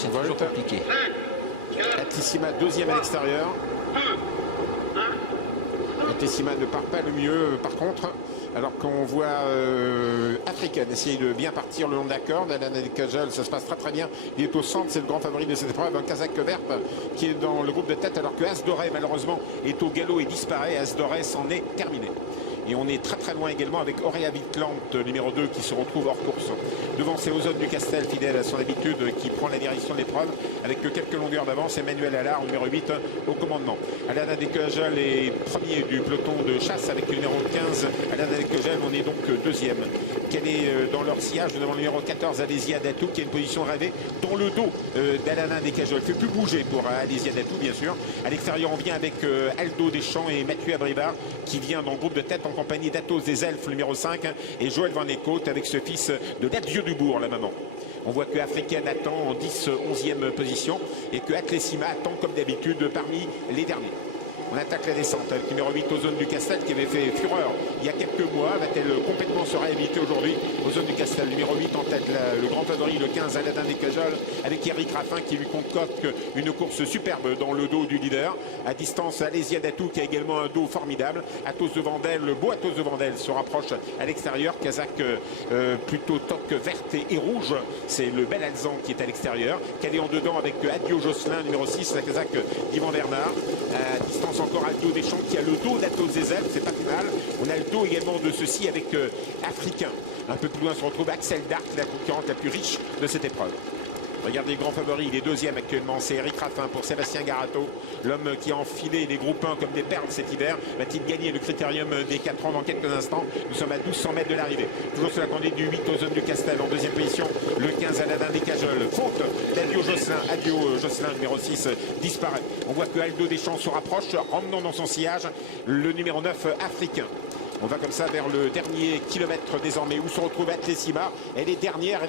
c'est toujours compliqué. Atissima deuxième à l'extérieur. Atissima ne part pas le mieux par contre, alors qu'on voit Africaine essayer de bien partir le long de la corde. Alan Kajal, ça se passe très très bien. Il est au centre, c'est le grand favori de cette épreuve. Un Kazakh Verp qui est dans le groupe de tête, alors que Asdoré malheureusement est au galop et disparaît. Asdoré s'en est terminé. Et on est très très loin également avec Auréa Wittland, numéro 2, qui se retrouve hors course. Devant, c'est Ozone du Castel, fidèle à son habitude, qui prend la direction de l'épreuve avec quelques longueurs d'avance. Emmanuel Allard, numéro 8, au commandement. Alain Adekejel est premier du peloton de chasse avec le numéro 15. Alain Adekejel, on est donc deuxième. Quel est dans leur sillage devant le numéro 14, Alésia Datou, qui a une position rêvée dans le dos d'Alain Adekejel. Il ne fait plus bouger pour Alésia Datou, bien sûr. À l'extérieur, on vient avec Aldo Deschamps et Mathieu Abrivard, qui vient dans le groupe de tête en compagnie d'Athos des Elfes, numéro 5, et Joël Van Eekhout avec ce fils de l'adieu du bourg, la maman. On voit que Africaine attend en 10-11e position et que Atlesima attend comme d'habitude parmi les derniers. On attaque la descente avec numéro 8 Ozone du Castel qui avait fait fureur il y a quelques mois. Va-t-elle complètement se réhabiliter aujourd'hui? Ozone du Castel, numéro 8 en tête, le grand favori, le 15 Aladin Descajols, avec Eric Raffin qui lui concocte une course superbe dans le dos du leader. À distance, Alésia Datou qui a également un dos formidable. Athos de Vandel, le beau Athos de Vandel se rapproche à l'extérieur. Kazakh plutôt toque verte et rouge. C'est le bel Alzan qui est à l'extérieur. Calé en dedans avec Adio Josselin, numéro 6, la Kazakh d'Yvan Bernard. À distance encore Aldo Deschamps qui a le dos d'Athos des Elfes, c'est pas plus mal. On a le dos également de ceci avec Africain. Un peu plus loin se retrouve Axel Dart, la concurrente la plus riche de cette épreuve. Regardez les grands favoris, il est deuxième actuellement, c'est Eric Raffin pour Sébastien Garato, l'homme qui a enfilé les groupes 1 comme des perles cet hiver. Va-t-il gagner le critérium des 4 ans dans quelques instants? Nous sommes à 1200 mètres de l'arrivée. Toujours sur la conduite du 8 Ozone du Castel en deuxième position, le 15 Aladin Descajols. Faute d'Adio Josselin. Adio Josselin, numéro 6, disparaît. On voit que Aldo Deschamps se rapproche, ramenant dans son sillage le numéro 9 Africain. On va comme ça vers le dernier kilomètre désormais où se retrouve Atlesima. Elle est dernière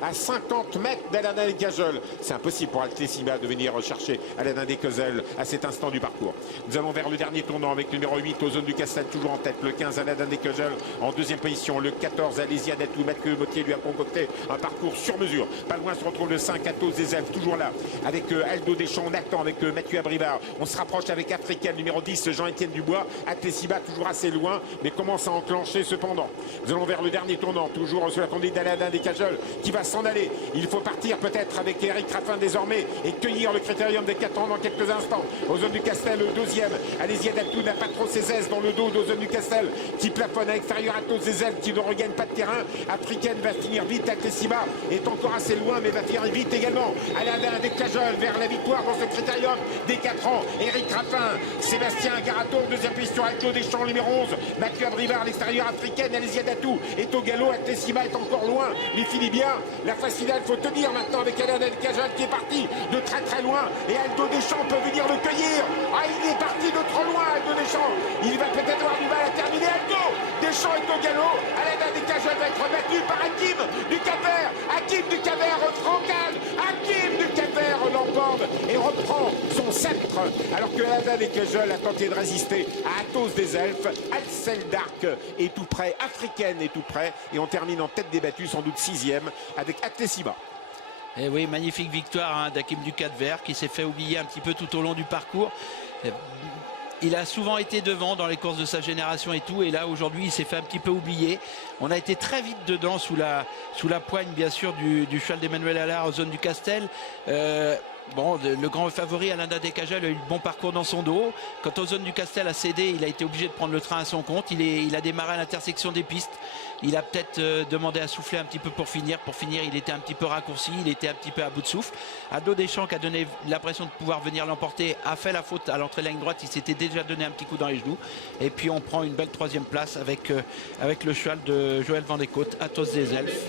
à 50 mètres d'Aladin Descajols. C'est impossible pour Atlesima de venir chercher Aladin Descajols à cet instant du parcours. Nous allons vers le dernier tournant avec le numéro 8 Ozone du Castel toujours en tête. Le 15 Aladin Descajols en deuxième position. Le 14 Alésia Datou. Mathieu Mottier lui a concocté un parcours sur mesure. Pas loin se retrouve le 5 Athos des Elfes toujours là avec Aldo Deschamps. On attend avec Mathieu Abrivard. On se rapproche avec Africaine numéro 10 Jean-Étienne Dubois. Atlesima toujours assez loin, mais commence à enclencher cependant. Nous allons vers le dernier tournant, toujours sur la conduite d'Aladin Descajols qui va s'en aller. Il faut partir peut-être avec Eric Raffin désormais et cueillir le critérium des 4 ans dans quelques instants. Ozone du Castel, le deuxième. Alésia Datou n'a pas trop ses aises dans le dos d'Ozone du Castel qui plafonne à l'extérieur. Athos des Elfes qui ne regagne pas de terrain. Africaine va finir vite. Atlesima est encore assez loin mais va finir vite également. Aladin Descajols vers la victoire dans ce critérium des 4 ans. Eric Raffin, Sébastien Garato, deuxième position. Aldo Deschamps, numéro 11. Mathieu Abrivard à l'extérieur, Africaine, Alésia Datou est au galop, Atlesima est encore loin, mais finit bien. La phase finale, il faut tenir maintenant avec Aladin Descajols qui est parti de très très loin et Aldo Deschamps peut venir le cueillir. Ah, il est parti de trop loin, Aldo Deschamps. Il va peut-être avoir du mal à terminer. Aldo Deschamps est au galop. Aladin Descajols va être battu par Hakim du Cap-Vert. Hakim du Cap-Vert francale. Hakim du Cap-Vert l'emporte et reprend son sceptre alors que Aladin Descajols a tenté de résister à Athos des Elfes. Axel Dart est tout près, Africaine est tout près et on termine en tête des battues, sans doute 6e avec Atlesima. Et oui, magnifique victoire d'Hakim du Cap-Vert qui s'est fait oublier un petit peu tout au long du parcours. Il a souvent été devant dans les courses de sa génération et tout, et là aujourd'hui il s'est fait un petit peu oublier. On a été très vite dedans sous la poigne bien sûr du cheval d'Emmanuel Allard aux zones du Castel. Bon, le grand favori Aladin Descajols a eu le bon parcours dans son dos. Quand Ozone du Castel a cédé, il a été obligé de prendre le train à son compte. Il a démarré à l'intersection des pistes. Il a peut-être demandé à souffler un petit peu pour finir. Pour finir, il était un petit peu raccourci, il était un petit peu à bout de souffle. Aldo Deschamps qui a donné l'impression de pouvoir venir l'emporter, a fait la faute à l'entrée de la ligne droite. Il s'était déjà donné un petit coup dans les genoux. Et puis on prend une belle 3e place avec le cheval de Joël Van Eekhout, Athos des Elfes.